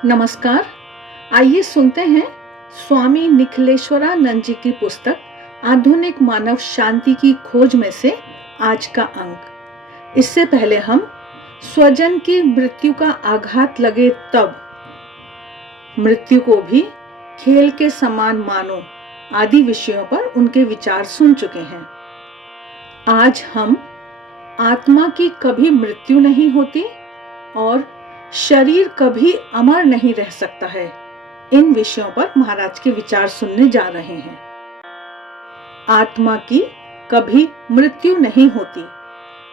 नमस्कार। आइए सुनते हैं स्वामी निखिलेश्वरानंद जी की पुस्तक आधुनिक मानव शांति की खोज में से आज का अंक। इससे पहले हम स्वजन की मृत्यु का आघात लगे तब, मृत्यु को भी खेल के समान मानो आदि विषयों पर उनके विचार सुन चुके हैं। आज हम आत्मा की कभी मृत्यु नहीं होती और शरीर कभी अमर नहीं रह सकता है, इन विषयों पर महाराज के विचार सुनने जा रहे हैं। आत्मा की कभी मृत्यु नहीं होती।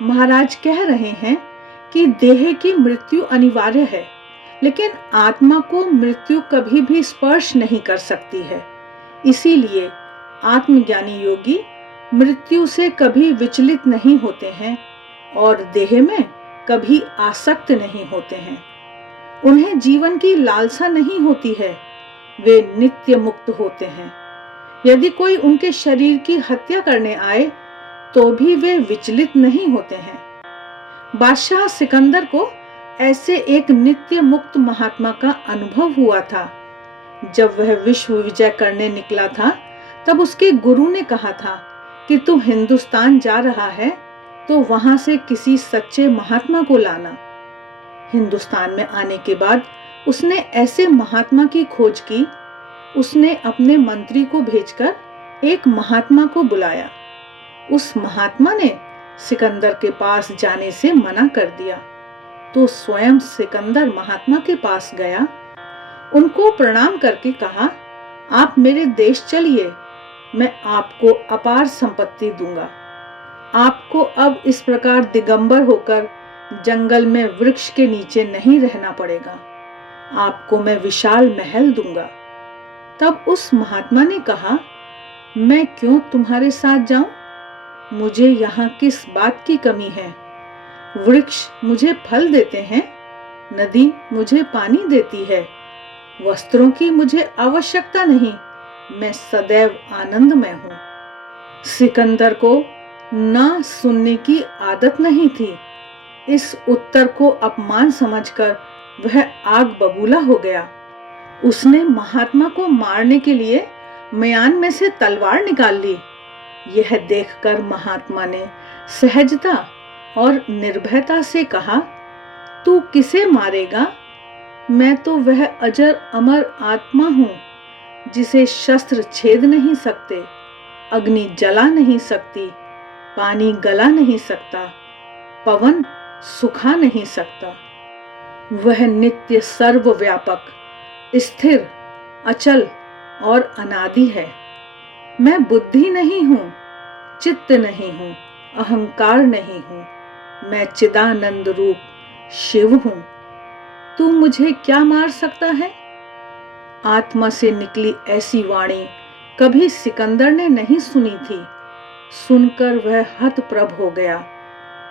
महाराज कह रहे हैं कि देह की मृत्यु अनिवार्य है, लेकिन आत्मा को मृत्यु कभी भी स्पर्श नहीं कर सकती है। इसीलिए आत्मज्ञानी योगी मृत्यु से कभी विचलित नहीं होते हैं और देह में कभी आसक्त नहीं होते हैं। उन्हें जीवन की लालसा नहीं होती है, वे नित्य मुक्त होते हैं। यदि कोई उनके शरीर की हत्या करने आए तो भी वे विचलित नहीं होते हैं। बादशाह सिकंदर को ऐसे एक नित्य मुक्त महात्मा का अनुभव हुआ था। जब वह विश्व विजय करने निकला था, तब उसके गुरु ने कहा था कि तू हिंदुस्तान जा रहा है तो वहां से किसी सच्चे महात्मा को लाना। हिंदुस्तान में आने के बाद उसने ऐसे महात्मा की खोज की। उसने अपने मंत्री को भेजकर एक महात्मा को बुलाया। उस महात्मा ने सिकंदर के पास जाने से मना कर दिया, तो स्वयं सिकंदर महात्मा के पास गया। उनको प्रणाम करके कहा, आप मेरे देश चलिए, मैं आपको अपार संपत्ति दूंगा। आपको अब इस प्रकार दिगंबर होकर जंगल में वृक्ष के नीचे नहीं रहना पड़ेगा। आपको मैं विशाल महल दूंगा। तब उस महात्मा ने कहा, मैं क्यों तुम्हारे साथ जाऊं? मुझे यहाँ किस बात की कमी है? वृक्ष मुझे फल देते हैं, नदी मुझे पानी देती है, वस्त्रों की मुझे आवश्यकता नहीं, मैं सदैव आनंदमय हूँ। सिकंदर को ना सुनने की आदत नहीं थी। इस उत्तर को अपमान समझकर वह आग बबूला हो गया। उसने महात्मा को मारने के लिए म्यान में से तलवार निकाल ली। यह देखकर महात्मा ने सहजता और निर्भयता से कहा, तू किसे मारेगा? मैं तो वह अजर अमर आत्मा हूँ जिसे शस्त्र छेद नहीं सकते, अग्नि जला नहीं सकती, पानी गला नहीं सकता, पवन सुखा नहीं सकता। वह नित्य सर्वव्यापक, स्थिर, अचल और अनादि है। मैं बुद्धि नहीं हूँ, चित्त नहीं हूँ, अहंकार नहीं हूँ, मैं चिदानंद रूप शिव हूँ। तू मुझे क्या मार सकता है? आत्मा से निकली ऐसी वाणी कभी सिकंदर ने नहीं सुनी थी। सुनकर वह हतप्रभ हो गया।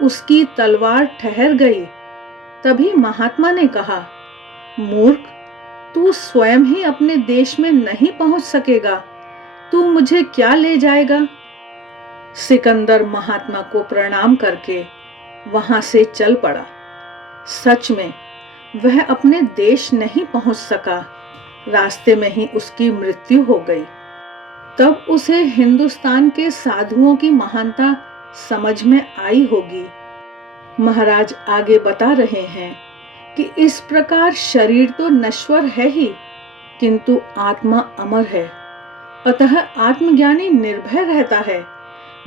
उसकी तलवार ठहर गई। तभी महात्मा ने कहा, मूर्ख, तू स्वयं ही अपने देश में नहीं पहुंच सकेगा, तू मुझे क्या ले जाएगा? सिकंदर महात्मा को प्रणाम करके वहां से चल पड़ा। सच में वह अपने देश नहीं पहुंच सका। रास्ते में ही उसकी मृत्यु हो गई। तब उसे हिंदुस्तान के साधुओं की महानता समझ में आई होगी। महाराज आगे बता रहे हैं कि इस प्रकार शरीर तो नश्वर है ही, किंतु आत्मा अमर है। अतः आत्मज्ञानी निर्भय रहता है।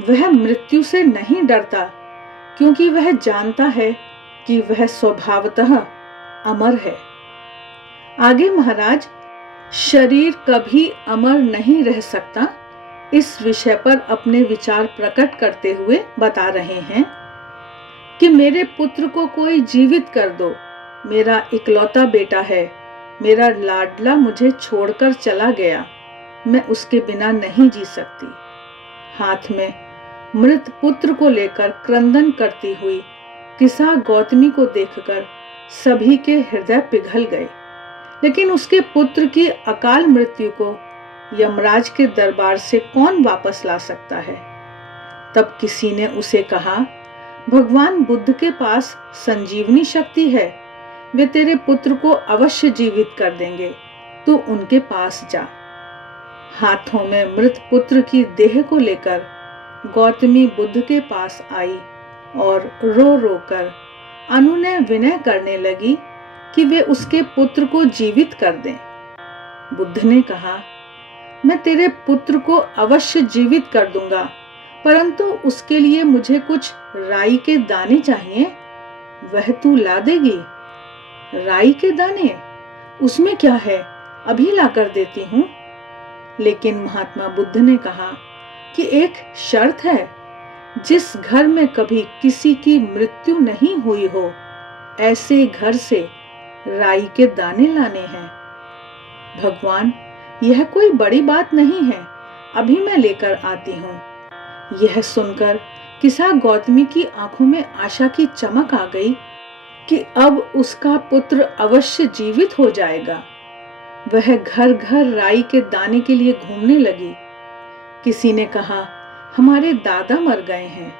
वह मृत्यु से नहीं डरता, क्योंकि वह जानता है कि वह स्वभावतः अमर है। आगे महाराज शरीर कभी अमर नहीं रह सकता, इस विषय पर अपने विचार प्रकट करते हुए बता रहे हैं कि मेरे पुत्र को कोई जीवित कर दो। मेरा इकलौता बेटा है, मेरा लाडला मुझे छोड़कर चला गया, मैं उसके बिना नहीं जी सकती। हाथ में मृत पुत्र को लेकर क्रंदन करती हुई किसा गौतमी को देखकर सभी के हृदय पिघल गए। लेकिन उसके पुत्र की अकाल मृत्यु को यमराज के दरबार से कौन वापस ला सकता है? तब किसी ने उसे कहा, भगवान बुद्ध के पास संजीवनी शक्ति है, वे तेरे पुत्र को अवश्य जीवित कर देंगे, तू उनके पास जा। हाथों में मृत पुत्र की देह को लेकर गौतमी बुद्ध के पास आई और रो रो कर अनुनय विनय करने लगी कि वे उसके पुत्र को जीवित कर दें। बुद्ध ने कहा, मैं तेरे पुत्र को अवश्य जीवित कर दूंगा, परंतु उसके लिए मुझे कुछ राई के दाने चाहिए, वह तू ला देगी? राई के दाने? उसमें क्या है, अभी ला कर देती हूं। लेकिन महात्मा बुद्ध ने कहा कि एक शर्त है, जिस घर में कभी किसी की मृत्यु नहीं हुई हो, ऐसे घर से राई के दाने लाने हैं। भगवान, यह कोई बड़ी बात नहीं है, अभी मैं लेकर आती हूँ। यह सुनकर किसा गौतमी की आंखों में आशा की चमक आ गई कि अब उसका पुत्र अवश्य जीवित हो जाएगा। वह घर घर राई के दाने के लिए घूमने लगी। किसी ने कहा, हमारे दादा मर गए हैं।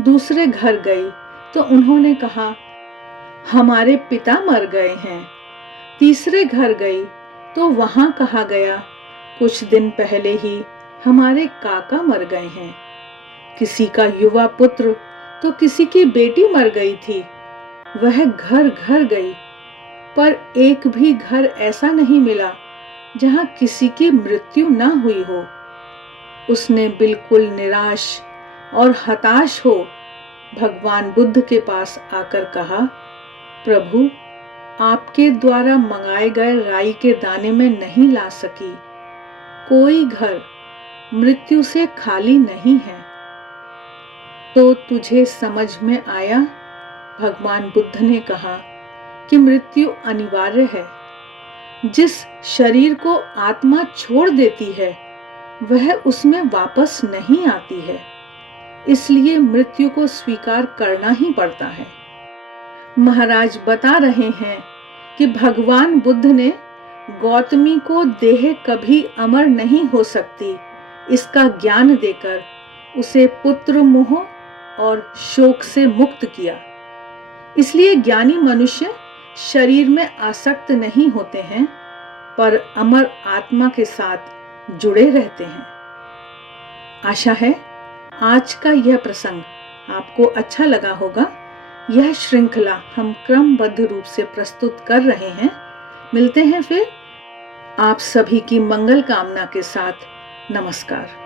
दूसरे घर गई तो उन्होंने कहा, हमारे पिता मर गए हैं। तीसरे घर गई तो वहां कहा गया, कुछ दिन पहले ही हमारे काका मर गए हैं। किसी का युवा पुत्र तो किसी की बेटी मर गई थी। वह घर घर गई, पर एक भी घर ऐसा नहीं मिला जहां किसी की मृत्यु न हुई हो। उसने बिल्कुल निराश और हताश हो भगवान बुद्ध के पास आकर कहा, प्रभु, आपके द्वारा मंगाए गए राई के दाने में नहीं ला सकी। कोई घर मृत्यु से खाली नहीं है। तो तुझे समझ में आया? भगवान बुद्ध ने कहा कि मृत्यु अनिवार्य है। जिस शरीर को आत्मा छोड़ देती है, वह उसमें वापस नहीं आती है। इसलिए मृत्यु को स्वीकार करना ही पड़ता है। महाराज बता रहे हैं कि भगवान बुद्ध ने गौतमी को देह कभी अमर नहीं हो सकती, इसका ज्ञान देकर उसे पुत्र मोह और शोक से मुक्त किया। इसलिए ज्ञानी मनुष्य शरीर में आसक्त नहीं होते हैं, पर अमर आत्मा के साथ जुड़े रहते हैं। आशा है आज का यह प्रसंग आपको अच्छा लगा होगा। यह श्रृंखला हम क्रमबद्ध रूप से प्रस्तुत कर रहे हैं। मिलते हैं फिर। आप सभी की मंगल कामना के साथ। नमस्कार।